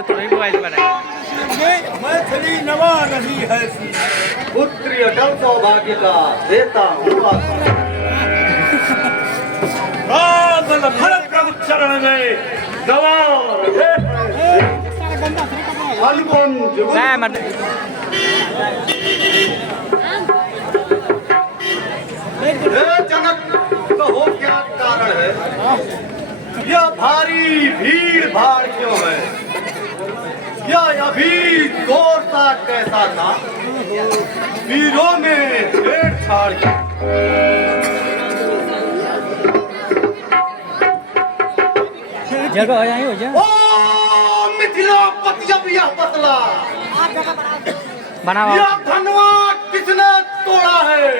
तो थोड़ी मोबाइल पर है मैथिली नवा नहीं है पुत्री अटल सौभाग्य का देता हूँ बादल भरत प्रभु चरण में गवार अनुपम जुगुल नहीं मत हे जनक कहो क्या कारण है यह भारी भीड़ भाड़ क्यों है यह अभी दौर सा कैसा था वीरों में छेड़छाड़ की जगह हो जाए हो जाए ओ मिथिला पतियब यह पतला बनाओ यह धनवा किसने तोड़ा है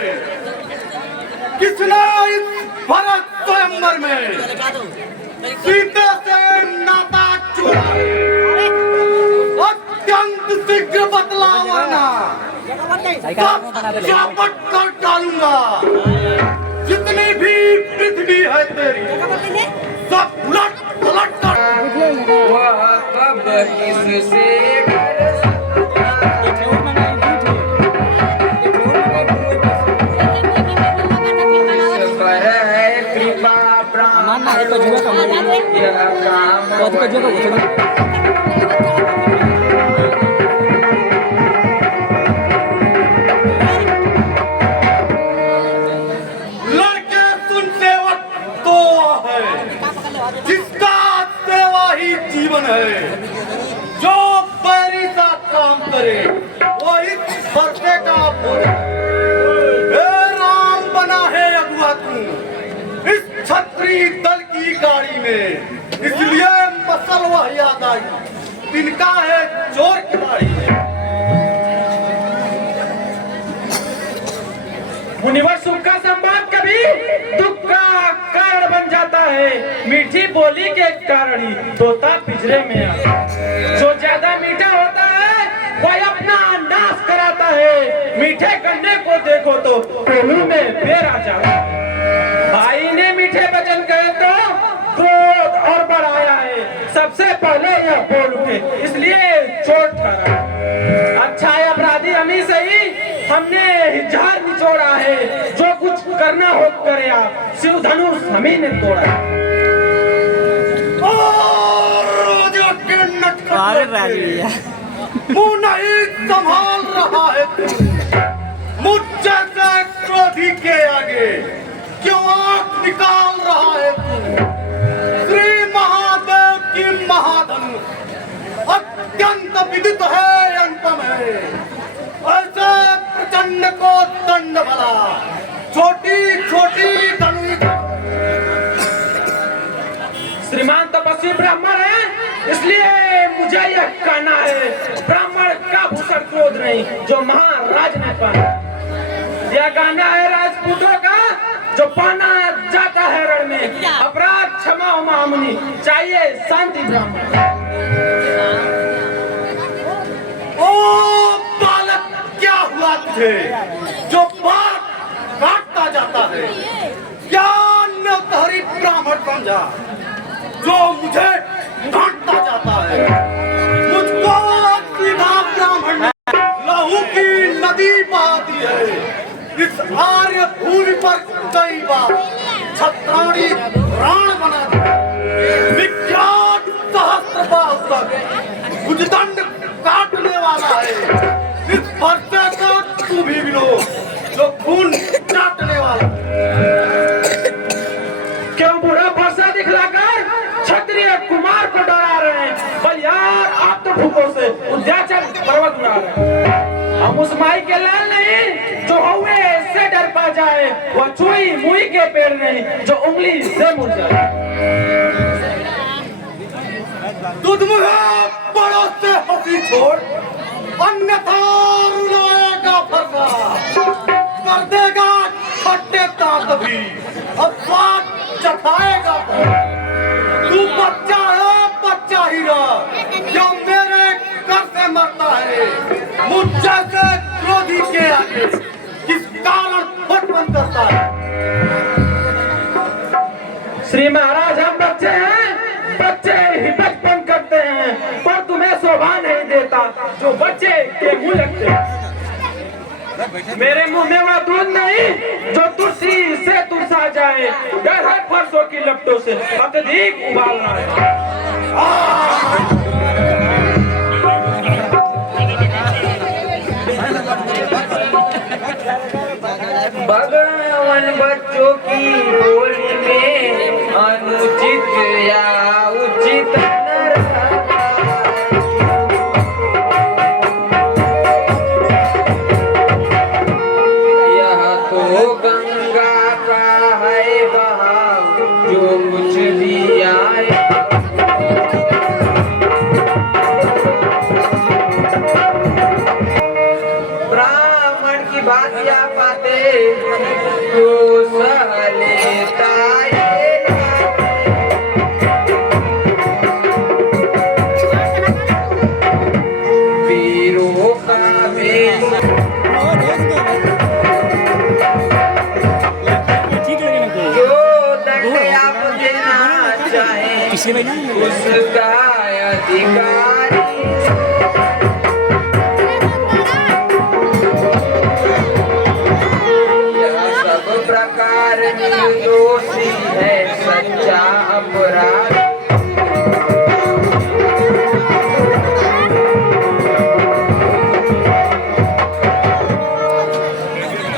किसने इस भरत स्वयंवर में सीते से नाता जोड़ा है अत्यंत शीघ्र बतला वरना सब चापट कर डालूंगा जितनी भी पृथ्वी है तेरी सब उलट पलट कर वह कब किससे कृपा ब्राह्मण यह काम लड़के सुन सेवक तो है जिसका सेवा ही जीवन है जो बैरी सा काम करे वो इस बरसे का फूल हे राम बना है अगुआ तू इस छत्री दल की गाड़ी में इसलिए मसल वह याद आई तिनका है चोर की गाड़ी मुनिवर सुख का संवाद कभी दुख का कारण बन जाता है मीठी बोली के कारण ही तोता पिंजरे में आता जो ज्यादा मीठा होता है वह अपना नाश कराता है मीठे गन्ने को देखो तो कोलू में बेर आ जाता है भाई ने मीठे वचन कहे तो क्रोध और बढ़ाया है सबसे पहले यह बोल उठे इसलिए चोट ठहरा अच्छा है अपराधी हमी से ही हमने झाड़ निचोड़ा है जो कुछ करना हो करे आप शिव धनुष हमी ने तोड़ा अरे राजवीर मुंह नहीं संभाल रहा है मुझसे क्रोधी के आगे क्यों आंख निकाल रहा है श्री महादेव की महाधनुष अत्यंत विदित है अंतम है ऐसे प्रचंड को दंड भला छोटी छोटी धनुष श्रीमान तपस्वी ब्राह्मण है इसलिए मुझे यह कहना है ब्राह्मण का भूषण क्रोध नहीं जो महाराज ने पाना यह गाना है राजपूतों का जो पाना जाता है रण में अपराध क्षमा महामुनि चाहिए शांति ब्राह्मण ओ बालक क्या हुआ तुझे जो बात काटता जाता है क्या निर्धारित ब्राह्मण समझा जो मुझे डांटता जाता है मुझको सीधा ब्राह्मण ने लहू की नदी बहाती है इस आर्य भूमि पर कई बार छत्राणी प्राण बना विख्यात सहस्त्रबाहुतक भुजदंड काटने वाला है इस फरसे को तू भी गिनो जो खून चाटने वाला क्यों बुरा फरसा दिखलाकर क्षत्रिय कुमार को डरा रहे हैं बलियार आप तो भूखों से उद्याचल पर्वत उड़ा रहे हैं हम उस माई के लाल नहीं जो हुए से डर पा जाए वह चुई मुई के पेड़ नहीं जो उंगली से मुड़ जाए दूध मुहा बड़ों से हंसी छोड़ अन्यथा रुलाएगा फरसा कर देगा खट्टे दांत भी अब स्वाद चखाएगा तू बच्चा है बच्चा ही रह जो मेरे घर से मरता है मुझसे क्रोधी के आगे किस कारण बचपन करता है श्री महाराज हम बच्चे हैं बच्चे ही बचपन करते हैं पर तुम्हें शोभा नहीं देता जो बच्चे के मुंह लगते। मेरे मुंह में वह दूध नहीं जो तुलसी से तुलसा जाए, डर है फरसों की लपटों से अत्यधिक उबालना है। भगवान बच्चों की बोली में अनुचित या उचित न रहा। यह तो गंगा का है बहाव जो कुछ भी आए। ब्राह्मण की बात या पाते तो सह लेता ये वीरों का वेश जो दंड आप देना चाहे उसका अधिकारी। प्रकार निर्दोषी है सच्चा अपराध।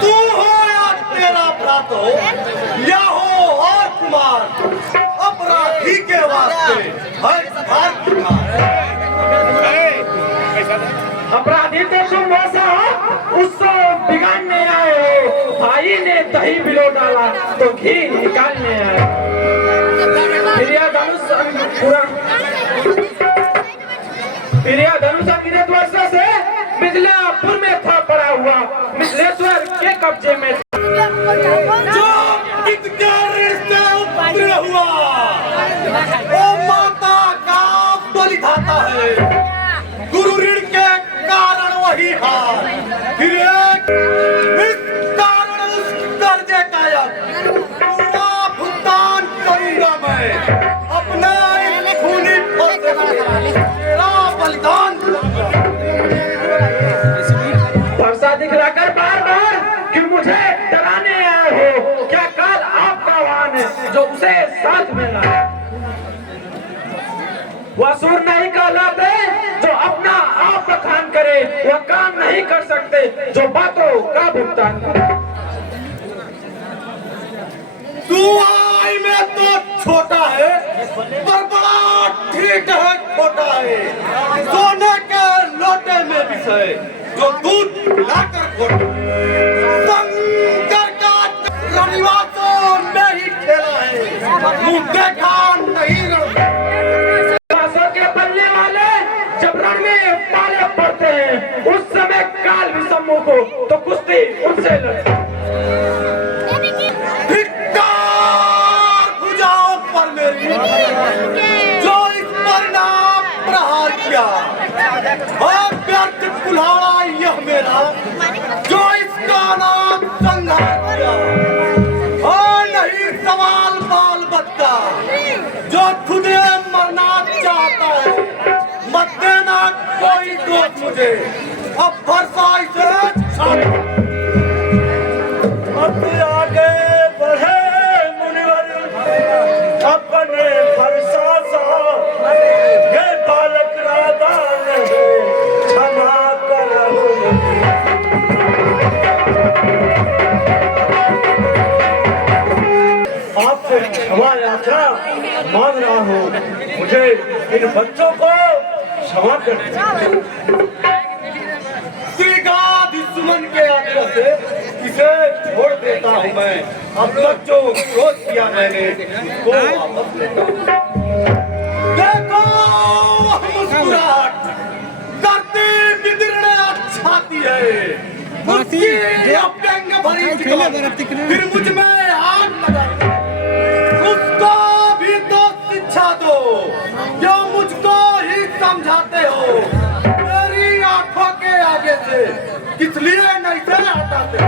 तू हो या तेरा भ्रात हो या हो और कुमार, अपराधी के वास्ते हर बात अपराधी तो तुम वैसा हो, उसको बिगाड़ने आए हो। भाई ने दही बिलो डाला तो घी निकालने आए। धनुष अंग्रेज वर्षों से मिथिलापुर में था पड़ा हुआ, मिथिलेश्वर के कब्जे में जो इनके रिश्ते उतरे हुआ वो माता का बलि खाता है। गुरु ऋण के कारण वही हार, फिर एक इस कारण उस कर्जे का पूरा भुगतान करूंगा मैं अपने इस खूनी फौज से तेरा बलिदान दूंगा। फरसा दिखलाकर बार बार कि मुझे डराने आए हो, क्या काल आपका वाहन है जो उसे साथ में लाए। वह सुर नहीं कहलाते जो अपना आप बखान करे, वह काम नहीं कर सकते जो बातों का भुगतान करे। तू आई में तो छोटा है पर बड़ा ठीक है छोटा है। सोने के लोटे में विषय जो दूध पिलाकर खोटा। शंकर का रनिवासों में ही खेला है, मुँह देखा नहीं रण। के बल्ले वाले जब रण में पाले पड़ते हैं उस समय काल भी सम्मुख हो तो कुश्ती उनसे लड़ती। भुजाओं पर मेरी जो इस पर नाम प्रहार किया, व्यर्थ कुल्हाड़ा यह मेरा जो इसका नाम संहार किया। और नहीं सवाल बाल बच्चा जो खुदे मरना चाहता है, मत देना कोई दोष मुझे। अब फरसाई से अब आगे बढ़े मुनिवर अपने फरसा सा, ये बालक नादान है क्षमा करो। आपसे क्षमा याचना मांग रहा हूँ, मुझे इन बच्चों को क्षमा कर। दुश्मन के आग्रह से इसे छोड़ देता हूँ मैं। अब तक जो क्रोध किया मैंने इसको वापस लेता हूँ। देखो वह मुस्कुराहट करती बिदरने छाती है, उसकी व्यंग भरी चिकन फिर मुझ में आग लगाती। उसको भी तो शिक्षा दो जो मुझको ही समझाते हो। मेरी आंखों के आगे से किस लिए नहीं से हटाते?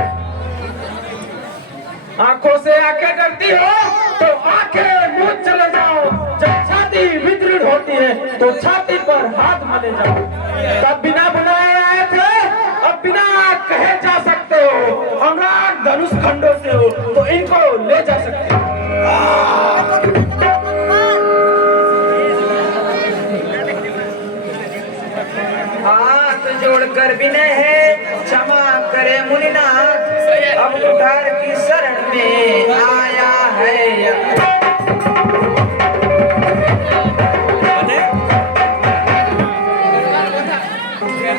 आंखों से आंखें डरती हो तो आंखें मुझ चले जाओ। जब छाती विदृढ़ होती है तो छाती पर हाथ मले जाओ। तब बिना बुलाए आए थे, अब बिना कहे जा सकते हो। सम्राट धनुष खंडों से हो तो इनको ले जा सकते हो। हाथ जोड़कर विनय है, क्षमा करे मुनिनाथ, अब कुठार की शरण में आया है।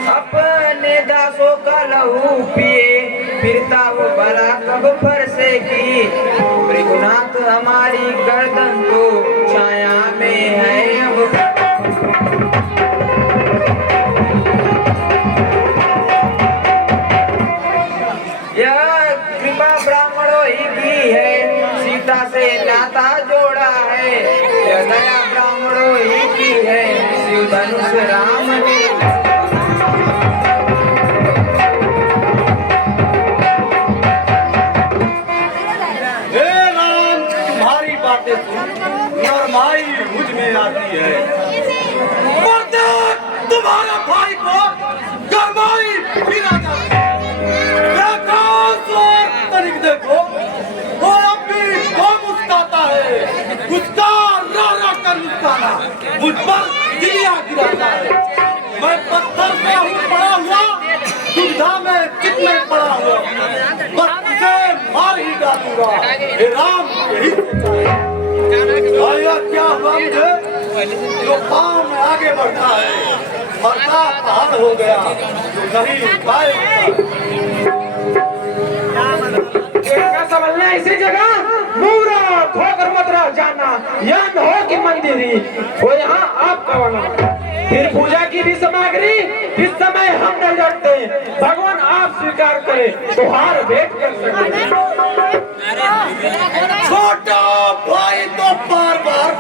अपने दासों का लहू पिए फिरता वो भला कब फरसेगी। भृगुनाथ हमारी गर्दन तो छाया में है अब। यह कृपा ब्राह्मणों ही की है, सीता से नाता जोड़ा है। यह दया ब्राह्मणों ही की है, शिव धनुष राम ने। नरमाई मुझ में आती है। मर्दे, तुम्हारे भाई को गरमाई गिरा जाती है। तनिक देखो, वो अब भी तो मुस्काता है। उसका रा रा कर मुस्काना मुझ पर दिलिया गिराता है। मैं पत्थर से हूँ पड़ा हुआ, दुविधा में कितने पड़ा हुआ, बस उसे मार ही डालूंगा। हे राम, यही क्या हुआ मुझे? जो पाँव में आगे बढ़ता है, बढ़ता पहाड़ हो गया, जो नहीं संभलना इसी जगह मूरा ठोकर मत रह जाना। याद हो कि मंदिरी वो यहाँ आपका बना। फिर पूजा की भी सामग्री इस समय हम नहीं रखते। भगवान आप स्वीकार करें तो हार भेंट कर सकते। छोटा भाई तो बार बार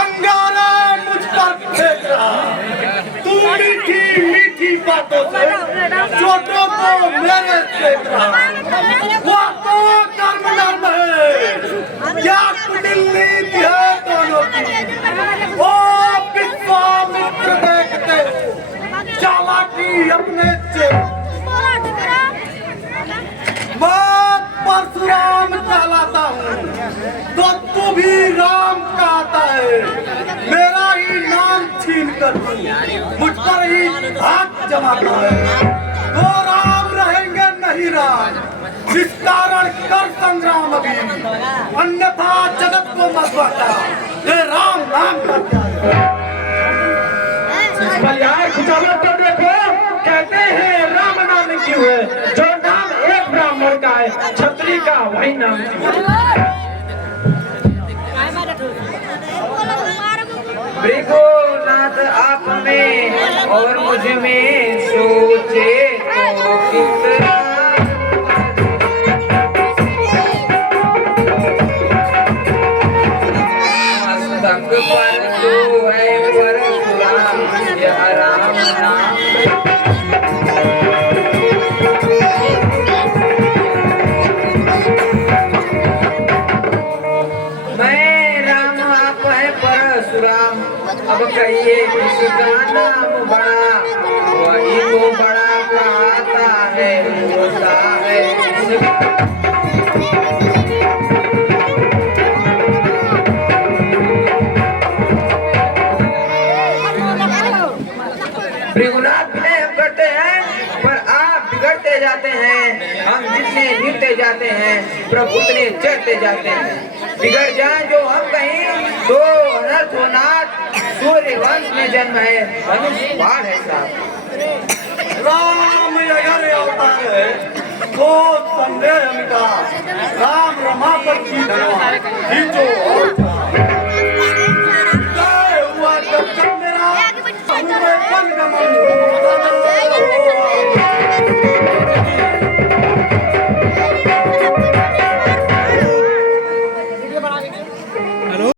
अंगारा मुझ पर फेंक रहा। तू मीठी मीठी बातों से छोटों को मेरे फेंक रहा। वो तो कर्म नर्म है, क्या कुटिल नीति है दोनों की। ओ विश्वामित्र देखते चालाकी अपने से। परशुराम कहलाता हूँ तो तू भी राम कहता है। मेरा ही नाम छीन कर मुझ पर ही हाथ जमाता है। तो राम रहेंगे नहीं राम, इस कारण कर संग्राम अभी, अन्यथा जगत को मत बांटा। ये राम नाम करता है। खुशामद तो देखो, कहते हैं राम नाम क्यों है? जो नाम एक ब्राह्मण का है, छत्री का वही नाम भृगुनाथ आप में और मुझ में सोचे तो कितना। मस्तक पर तू है परशुराम, यह राम नाम। अब कहिए किसका नाम बड़ा, वही तो बड़ा कहता है, होता है। भृगुनाथ विनय हम करते हैं, पर आप बिगड़ते जाते हैं। हम जितने गिरते जाते हैं, प्रभु उतने चढ़ते जाते हैं। बिगड़ जाए जो हम कहीं तो अनर्थ होनाथ। सूर्य वंश में जन्म है, मनुष्य बाढ़ है साहब। राम अगर अवतार है तो संदेह मिटा। राम रमापति खींचो।